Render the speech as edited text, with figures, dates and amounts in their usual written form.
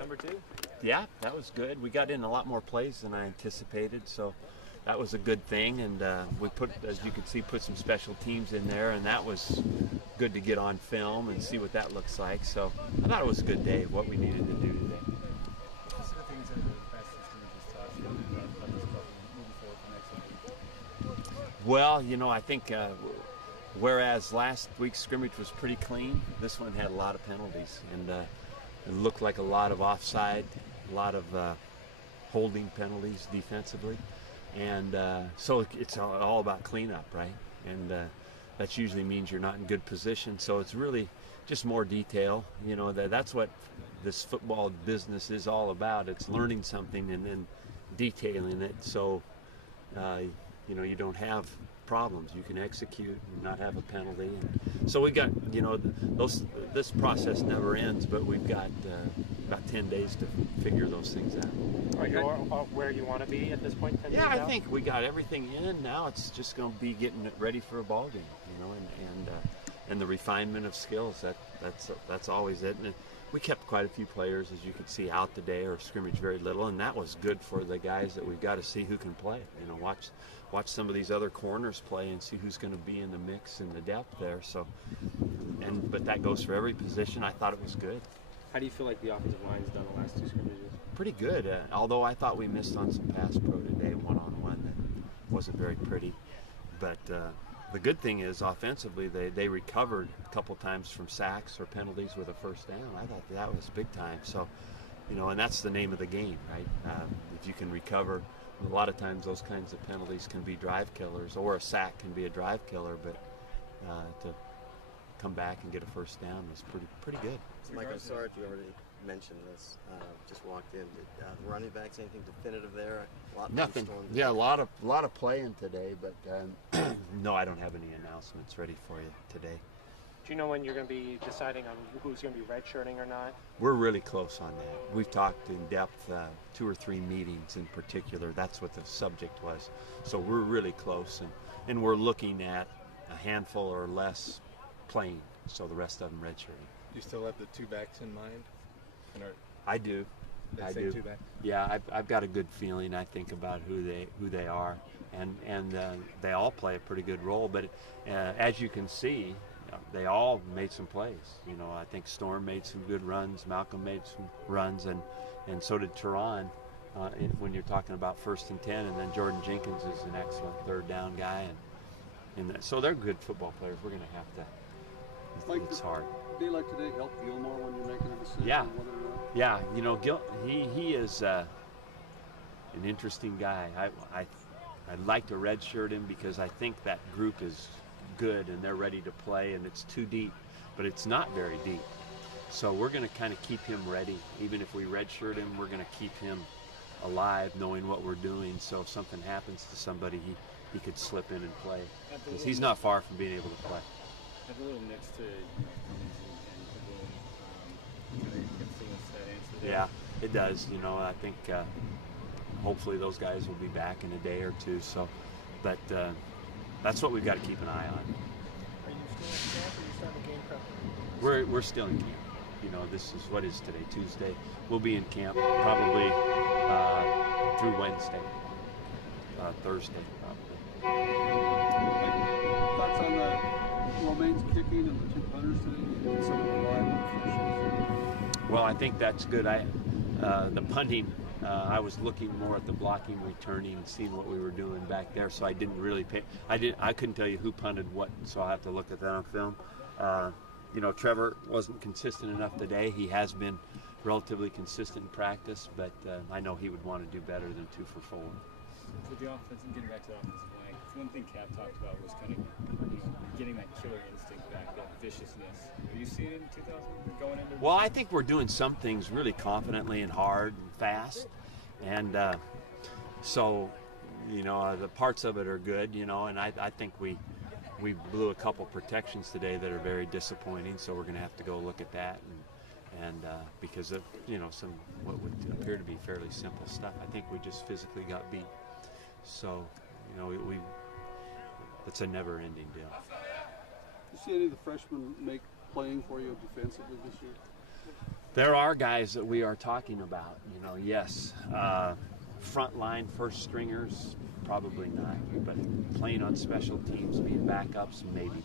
number 2? Yeah, that was good. We got in a lot more plays than I anticipated, so that was a good thing. And we put, as you can see, put some special teams in there, and that was good to get on film and see what that looks like. So I thought it was a good day of what we needed to do today. What specific things are the best scrimmages taught you about this club moving forward for next week? Well, you know, I think whereas last week's scrimmage was pretty clean, this one had a lot of penalties, and it looked like a lot of offside, a lot of holding penalties defensively, and so it's all about cleanup, right? And that usually means you're not in good position, so it's really just more detail. You know, that's what this football business is all about. It's learning something and then detailing it, so you know, you don't have problems. You can execute and not have a penalty. And so we got, you know, this process never ends, but we've got about 10 days to figure those things out. Are you where you want to be at this point? 10 yeah, days I out? think we got everything in. Now it's just going to be getting it ready for a ball game, you know, and the refinement of skills. That's always it. And we kept quite a few players, as you could see, out today or scrimmage very little, and that was good for the guys that we've got to see who can play. You know, watch some of these other corners play and see who's going to be in the mix and the depth there. So, but that goes for every position. I thought it was good. How do you feel like the offensive line's done the last 2 scrimmages? Pretty good, although I thought we missed on some pass pro today, one-on-one, that wasn't very pretty. But the good thing is, offensively, they recovered a couple times from sacks or penalties with a first down. I thought that was big time. So, you know, and that's the name of the game, right? If you can recover, a lot of times those kinds of penalties can be drive killers, or a sack can be a drive killer, but to come back and get a first down was pretty good. So Mike, I'm sorry if you already mentioned this. Just walked in. Did running backs anything definitive there? Nothing. Yeah, a lot of playing today, but no, I don't have any announcements ready for you today. Do you know when you're going to be deciding on who's going to be redshirting or not? We're really close on that. We've talked in depth, 2 or 3 meetings in particular. That's what the subject was. So we're really close, and we're looking at a handful or less playing, so the rest of them redshirting. Do you still have the 2 backs in mind? I do. I do. 2 backs? Yeah, I've got a good feeling, I think, about who they are, and they all play a pretty good role. But as you can see, they all made some plays. You know, I think Storm made some good runs, Malcolm made some runs, and so did Tehran. When you're talking about 1st and 10, and then Jordan Jenkins is an excellent 3rd down guy, and so they're good football players. We're going to have to. It's hard. A day like today help Gilmore when you're making a decision? Yeah. Whether or not? Yeah, you know, he is an interesting guy. I'd like to redshirt him because I think that group is good and they're ready to play, and it's too deep, but it's not very deep. So we're going to kind of keep him ready. Even if we redshirt him, we're going to keep him alive, knowing what we're doing. So if something happens to somebody, he could slip in and play, because he's not far from being able to play. I have a little next to Yeah, it does. You know, I think hopefully those guys will be back in a day or two. So, but that's what we've got to keep an eye on. Are you still in camp, or are you starting game prep? We're still in camp. You know, this is what is today, Tuesday. We'll be in camp probably through Wednesday, Thursday probably. Thoughts on the Romaine's kicking and the 2 punters today and some of the reliable officials? Well, I think that's good. The punting, I was looking more at the blocking, returning, seeing what we were doing back there, so I didn't really pay. I couldn't tell you who punted what, so I have to look at that on film. You know, Trevor wasn't consistent enough today. He has been relatively consistent in practice, but I know he would want to do better than 2 for 4. With the offense, and getting back to the offensive line, one thing Cap talked about was kind of getting that killer instinct back, that viciousness. Are you seeing it in 2000 going into? Well, I think we're doing some things really confidently and hard and fast, and so, you know, the parts of it are good, you know, and I think we blew a couple protections today that are very disappointing, so we're going to have to go look at that, and because of, you know, some what would appear to be fairly simple stuff. I think we just physically got beat. So, you know, it's a never-ending deal. Do you see any of the freshmen make playing for you defensively this year? There are guys that we are talking about. You know, yes, front line first stringers, probably not, but playing on special teams, being backups, maybe.